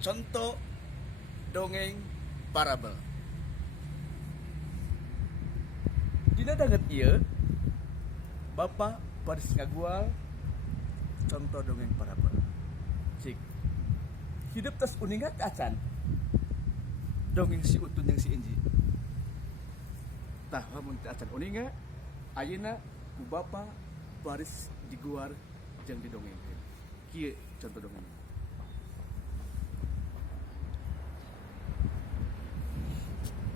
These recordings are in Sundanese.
contoh dongeng parabel. Dina danget ieu Bapa baris ngagual contoh dongeng parabel. Cik hidup tas uningat acan dongeng si Utun yang si Inji. Tah lamun teu acan uninga ayeuna ku Bapa baris diguar jeung didongengkeun. Kieu contoh dongeng.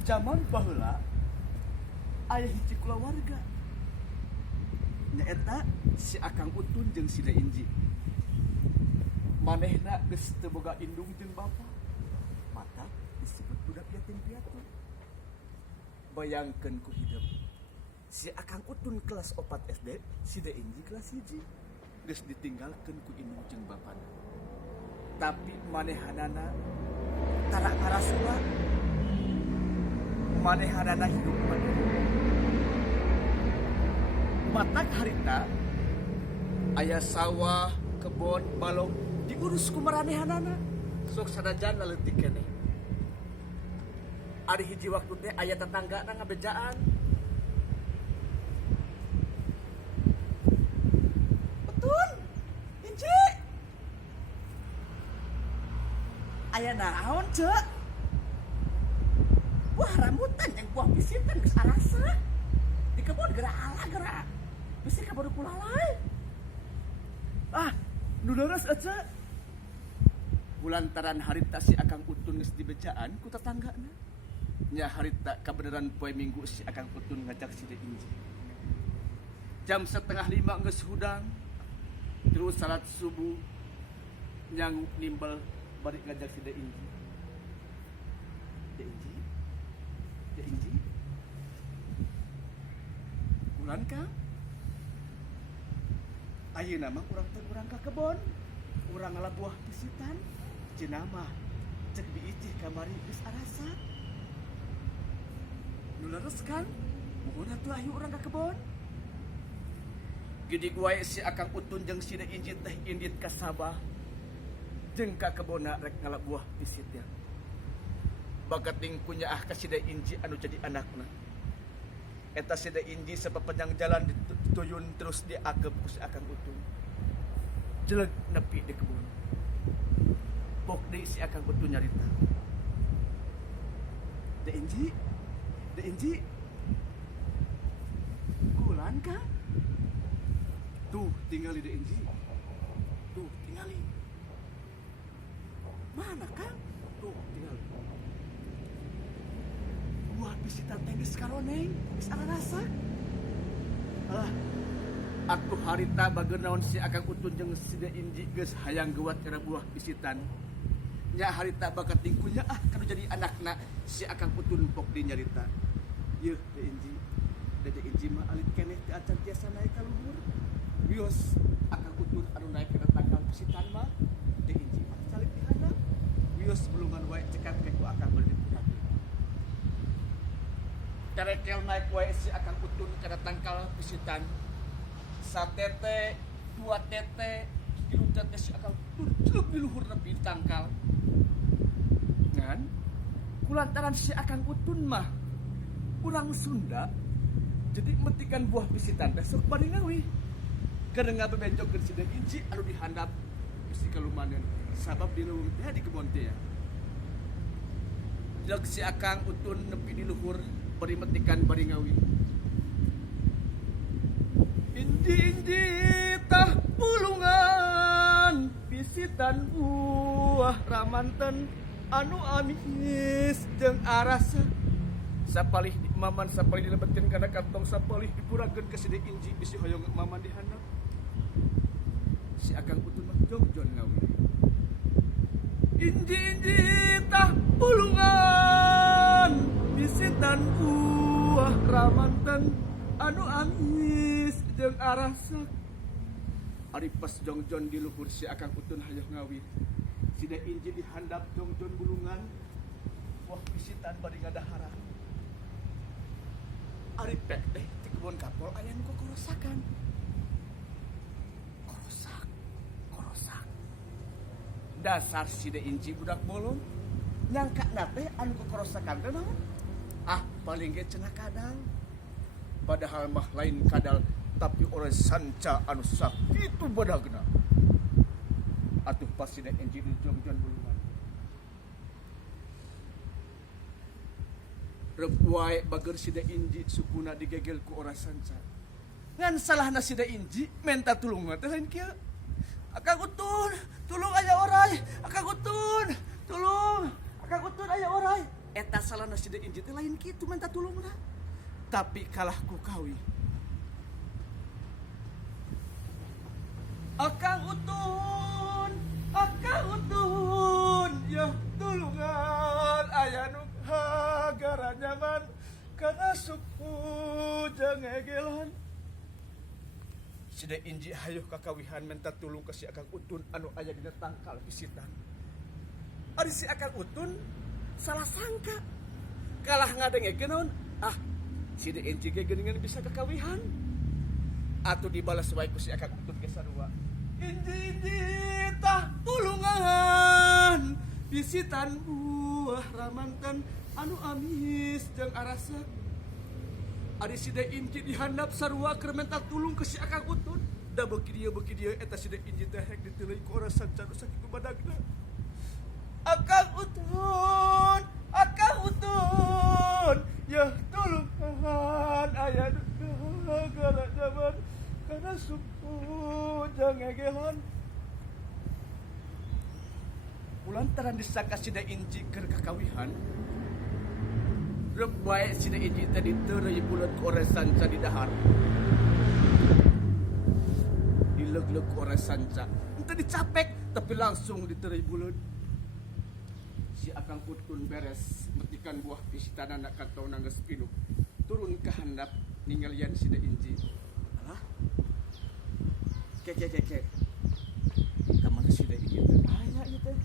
Zaman baheula aya hiji kulawarga nyaeta si Akang Utun jeung si Da Inji. Manehna geus teu boga indung jeung bapa, mata disebut budak yatim piatu. Bayangkeun ku hidup si Akang Utun kelas 4 SD, si Da Inji kelas 1 geus ditinggalkeun ku indung jeung bapana. Tapi manehanana tara ngarasula, manehanana hidup maneh. Matak harita aya sawah, kebon, balong diurus ku maranehanana. Sok sanajan leutik keneh. Ari hiji waktu teh aya tetanggana ngabejaan. Betul, Inji. Aya naon, Cek? Wah, rambutan yang buah pisitan geus arasa. Di kebon geura ala geura. Bisi ka baru kulalai. Ah, nu leres aja. Kulantaran harita si Akang Utun geus dibejaan ku tetanggana. Nya harita kabeneran poe Minggu si Akang Utun ngajak si Da Inji. Jam 4:30 geus hudang. Terus salat subuh nyang nimbal bari ngajak si Da Inji. Da Inji. Da Inji. Kulan Kang. Ayeuna mah urang teh urang ka kebon, urang ngala buah pisitan, cenah mah cek diicih kamari geus arasa. Nu leres kan? Muhun atuh ayu urang ka kebon. Gidi wae si Akang Utun jeung si Da Inji teh indit ka Sabah. Jeung ka kebonna rek ngala buah pisitnya. Bagating kunyaah ka si Da Inji anu jadi anakna. Eta si Da Inji sapepanjang jalan dituyun terus diagep ku si Akang Utun. Jeleg nepi di kebun. Pok deui si Akang Utun nyarita. Da Inji, Da Inji. Kulan Kang? Tuh tinggali Da Inji. Tuh tinggali. Mana Kang? Tuh tinggali. Buah pisitan teh geus karoneng, geus ararasa. Alah, atuh harita bageun naon si Akang Utun jeung si Da Inji geus hayang geuwat kana buah pisitan. Nya harita bakat tingkunya kanu jadi anakna si Akang Utun pok di nyarita. Yeuh Da Inji. Da Inji mah alit keneh teu acan tiasa naik ka luhur. Wios Akang Utun anu naik kana tangkal pisitan mah Da Inji mah calik di handap. Wios bulungan wae cekat ke ku Akang beureum. Karekel naik wae si Akang Utun kana tangkal pisitan. Satete, 2 tete, 3 tete si Akang Utun celup di luhur nepi di tangkal. Ngan kulantaran si Akang Utun mah urang Sunda, jadi metikan buah pisitan teh sok bari ngawi. Keur ngabebenjogkeun si Da Inji anu dihandap bisi kalumaneun sabab di leuweung teh di kebon teh ya. Jeung si Akang Utun nepi di luhur bari metikan bari ngawi. Inji tah pulungan pisitan buah ramanten anu amis jeung arasa. Sapalih maman sapalih dilebetkeun kana kantong, sapalih dipurageun ka si Da Inji bisi hoyong maman di handap. Si Akang Utun mah jongjon ngawi. Inji tah pulungan pisitan buah ramanten anu amis jeung arasa. Ari pas jongjon di luhur si Akang Utun hayang ngawi, si Da Inji dihandap jongjon bulungan buah pisitan bari ngadahara. Ari pek teh di kebon kapol aya nu korosakan. Korosak. Dasar Sida Inci budak bolong. Nyangka nate anu kekorosakan teh naon? Paling ge cenah kadal. Padahal mah lain kadal tapi orang sanca anu sakitu badagna. Atuh pas Sida Inci dijongjon bulungan. Reb wae bager Sida Inci sukuna digegel ku orang sanca. Ngan salahna Sida Inci minta tulungan teh lain kieu. Akang Utun, tulung aya oray. Akang Utun, tulung. Akang Utun aya oray. Eta salahna Sida Inci teh lain kitu minta tulungna. Tapi kalah ku kawi. Akang Utun, ya tulungan aya nu hagara nyaman kana suku jeung egelan. Sida Inji hayuh kakawihan minta tulung ka si Akang Utun anu aya dina tangkal pisitan. Ari si Akang Utun salah sangka. Kalah ngadengekeun naon? Sida Inji ge geuningan bisa kakawihan. Atuh dibalas wae ku si Akang Utun ge sarua. Inji tah tulungan pisitan buah ramanten anu amis jeung arasa. Ari Sida Inci dihandap sarua keur minta tulung ke si Akang Utun. Da beuki dieu eta Sida Inci teh rek diteuleui ku urang sanca nu sakitu badagna. Akang Utun, ya tulungan aya nu hagara jaman kana suku jeung egelan. Kulantaran disangka Sida Inci keur kakawihan, rep bae Sida Inci teh diteureui buleut ku urang sanca di dahar. Dileug-leug ku urang sanca. Henteu dicapek tapi langsung diteureui buleut. Si Akang Utun beres metikan buah pisitanana kantongna geus pinuk. Turun ka handap ninggalian Sida Inci. Alah. Ke. Ka mana Sida Inci teh? Aya ieu teh.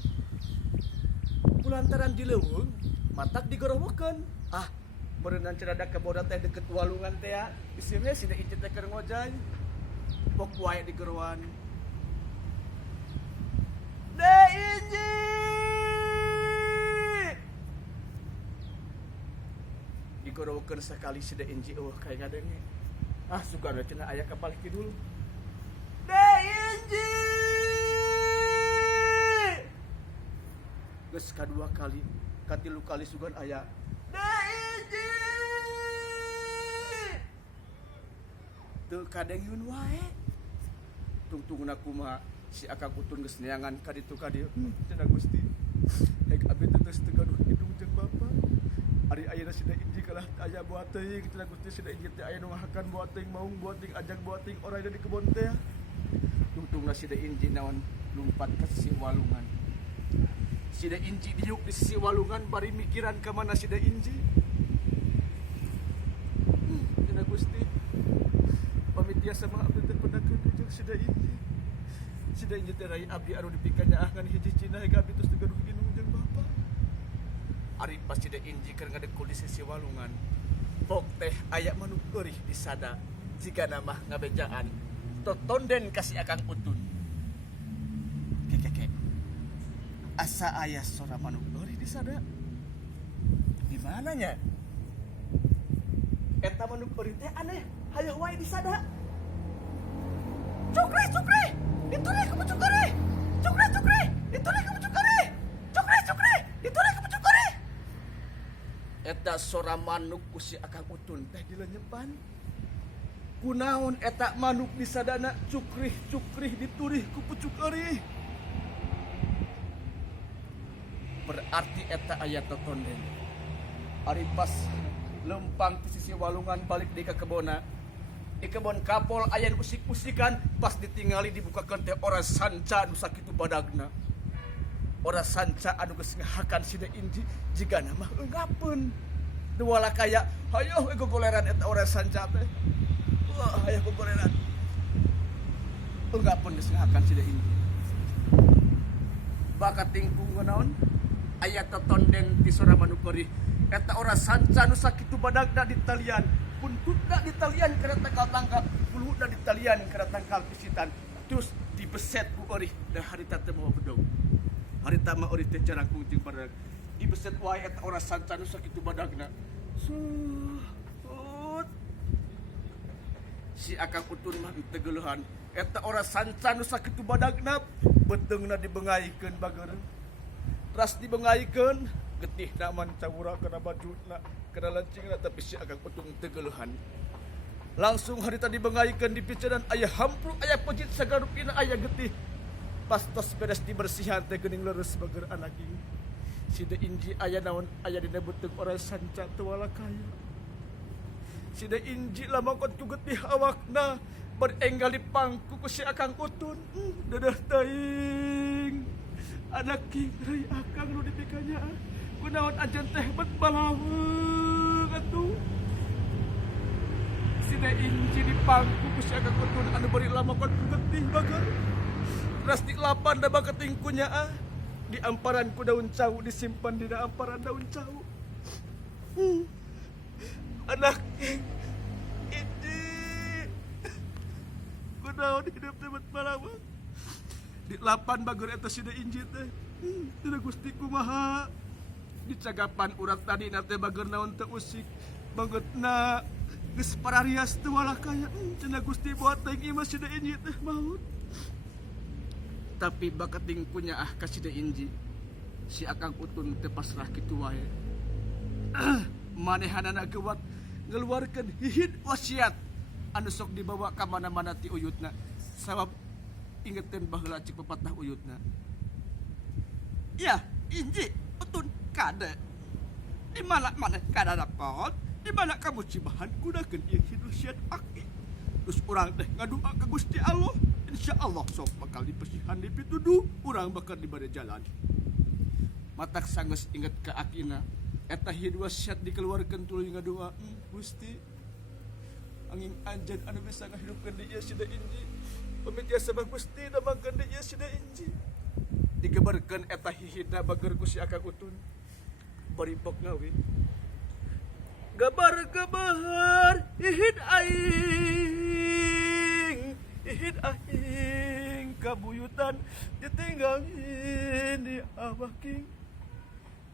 Kulantaran dileuweung matak digorowokeun. Berenang cerada ke boda teh deket walungan teh ya. Isinya Sida Inci teh keur ngojay. Pok wae digorowan. De Inci. Digorowokeun sakali Sida Inci kayak ngadenge. Sugana cenah aya kapal kidul. De Inci. Geus kadua kali, katilu kali sugan aya. De Inci. Teu kadengeun wae. Tungtungna kumaha si Akang Utun geus neangan ka ditu ka dieu. Cenah Gusti. Hek abdi teh geus teu gaduh hidung jeung Bapa. Ari ayeuna Sida Inji kalah aya buat teuing cenah Gusti. Sida Inji teh aya nu ngahakan buat teuing maung buat teuing ajak buat teuing orangna di kebon teh. Tungtungna Sida Inji naon lumpat ka sisi walungan. Sida Inji diuk di sisi walungan bari mikiran ka mana Sida Inji. Cenah Gusti. Pamit tiasa mah abdi teh pendakeun jeung Sida Inji. Sida Inji teh rai abdi anu dipikeun nyaahkeun hiji cina hega abdi tos teu gaduh ginung jeung Bapa. Ari pas Sida Inji keur ngadekul di sisi walungan. Pok teh aya manuk eurih di sada. Jigana mah ngabejaan. Totonden ka si Akang Utun. Keke. Asa aya sora manuk eurih di sada. Di mana nya? Eta manuk eurih teh aneh, hayeuh wae di sada. Cukre. Ditulih ka cukre. Cukre. Ditulih ka cukre. Cukre. Ditulih ka cukre. Eta sora manuk ku si Akang Utun teh dilenyepan. Kunaon eta manuk di sadana cukrih diturih ku pucuk eurih. Berarti eta aya totonden. Ari pas lempang di sisi walungan balik di kebona. Di kebon kapol aya usik-usikan pas ditingali dibukakeun teh orang sanca anu sakitu badagna. Orang sanca anu geus ngahakan Sida Inji jigana mah eunggapeun. Teu wala kaya hayeuh gogoleran eta orang sanca teh. Wah, hayeuh gogoleran. Eunggapeun geus ngahakan Sida Inji. Bakat tingkung naon? Aya totonden ti sora manuk eurih. Eta orang sanca nu sakitu badagna di talian. Buntutna di talian kana tangkal, puluhna di talian kana tangkal pisitan. Terus dibeset ku eurih da harita teh moal bedog. harita maori teh jarangkung jeung badag ibeset wae eta ora sancan sakitu badagna si Akang Utun mah teu geuleuhan eta ora sancan sakitu badagna beteungna dibengaikeun bager ras dibengaikeun getihna mancawura kana bajuna kana lancingna tapi si Akang Utun teu geuleuhan langsung harita dibengaikeun di piceran aya hampru aya pejit sagarupina aya getih pas tos beres dibersihan teh geuning leres bager anaking si de inji aya naon aya dina beteung ora sanca teu walakaya si de inji lamangkot ku getih awakna berenggal di pangku ku si Akang Utun dadah teuing anak king rai Akang nu dipikanya kunaon ajan teh bet balaweung atuh si de inji di pangku ku si Akang Utun anu beri lamangkot ku getih bager ras di lapan da baketing kunyaa di amparan ku daun cau disimpan di amparan daun cau anak king ini kunaon hidup teh bet balaweung di lapan bager eta si de inji teh teu Gusti kumaha dicagapan urat tadi na teh bager naon teu usik bangetna geus pararias teu walakaya cenah Gusti buat teuing imah si de inji teh maut tapi baketing punya ka si de inji si Akang Utun teu pasrah kitu wae manehanana geuwat ngeluarkeun hihit wasiat anu sok dibawa ka mana-mana ti uyutna sabab ingeteun baheula cik pepatah uyutna ya inji Utun kade di mana kada dapat di mana kamu cibahan gunakeun ieu hihit wasiat aki terus urang teh ngadua ka Gusti Allah insyaallah sok bakal dipersihan di pituduh urang bakal dibade jalan matak sanggeus inget ka akina eta hihit wasiat dikeluarkeun tuluy ngadua Gusti angin anjeun anu bisa ngahidupkeun di ieu si de inji pamitiasa sabab Gusti damangkeun di ieu si de inji digeberkeun eta hihitna bager ku si Akang Utun bari pok ngawi gabar hihit aing kabuyutan ditinggalin di awaking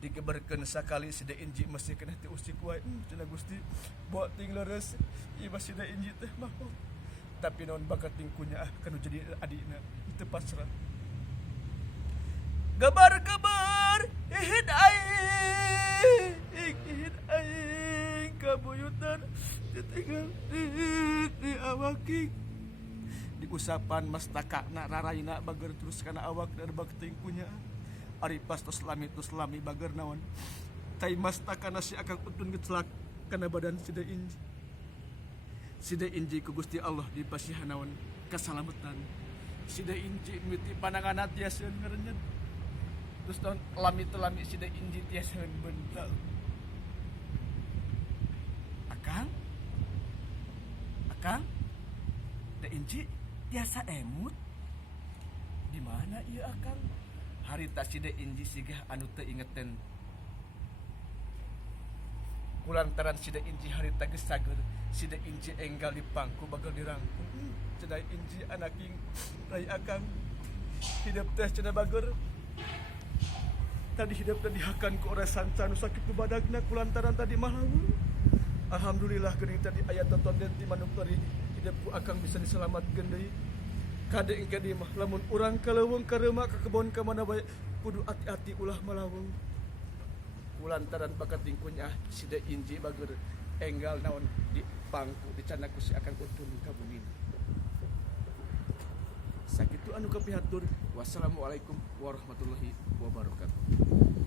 digeberkeun sakali si de inji masih kena teu usik wae cenah Gusti bawa ting leres ieu masih de inji teh mah tapi naon bakat tingkunya kanu jadi adina teu pasrah gabar hihit aing kabuyutan ditinggal di awaking diusapan mastakana raraina bager terus kana awak dan baketing kunya ari pas tos lami bager naon tai mastakana si Akang Utun gecelak kana badan si de inji ku Gusti Allah dipasihan naon kasalamatan si de inji miti pananganna tiasa ngarenyet terus naon lami si de inji tiasa bental Akang de inji tiasa emut di mana ieu Akang harita si de inji sigah anu teu ingeten kulantaran si de inji harita geus sager si de inji enggal di pangku bagel dirangkul cenah inji anaking rai Akang hidup teh cenah bager tadi hidup teh dihakan ku ora sanca nu sakitu badagna kulantaran tadi malaweung alhamdulillah geuning tadi aya totonden ti manuk tadi hidupku Akang bisa diselamatkeun deui kade engke di mah lamun urang kaleuweung kareuma ka kebon ka mana bae kudu ati-ati ulah malaweung kulantaran bakat tingkunya si de inji bager enggal naon di pangku dicana ku si Akang Utun ka bumi sakitu anu kapihatur wassalamualaikum warahmatullahi wabarakatuh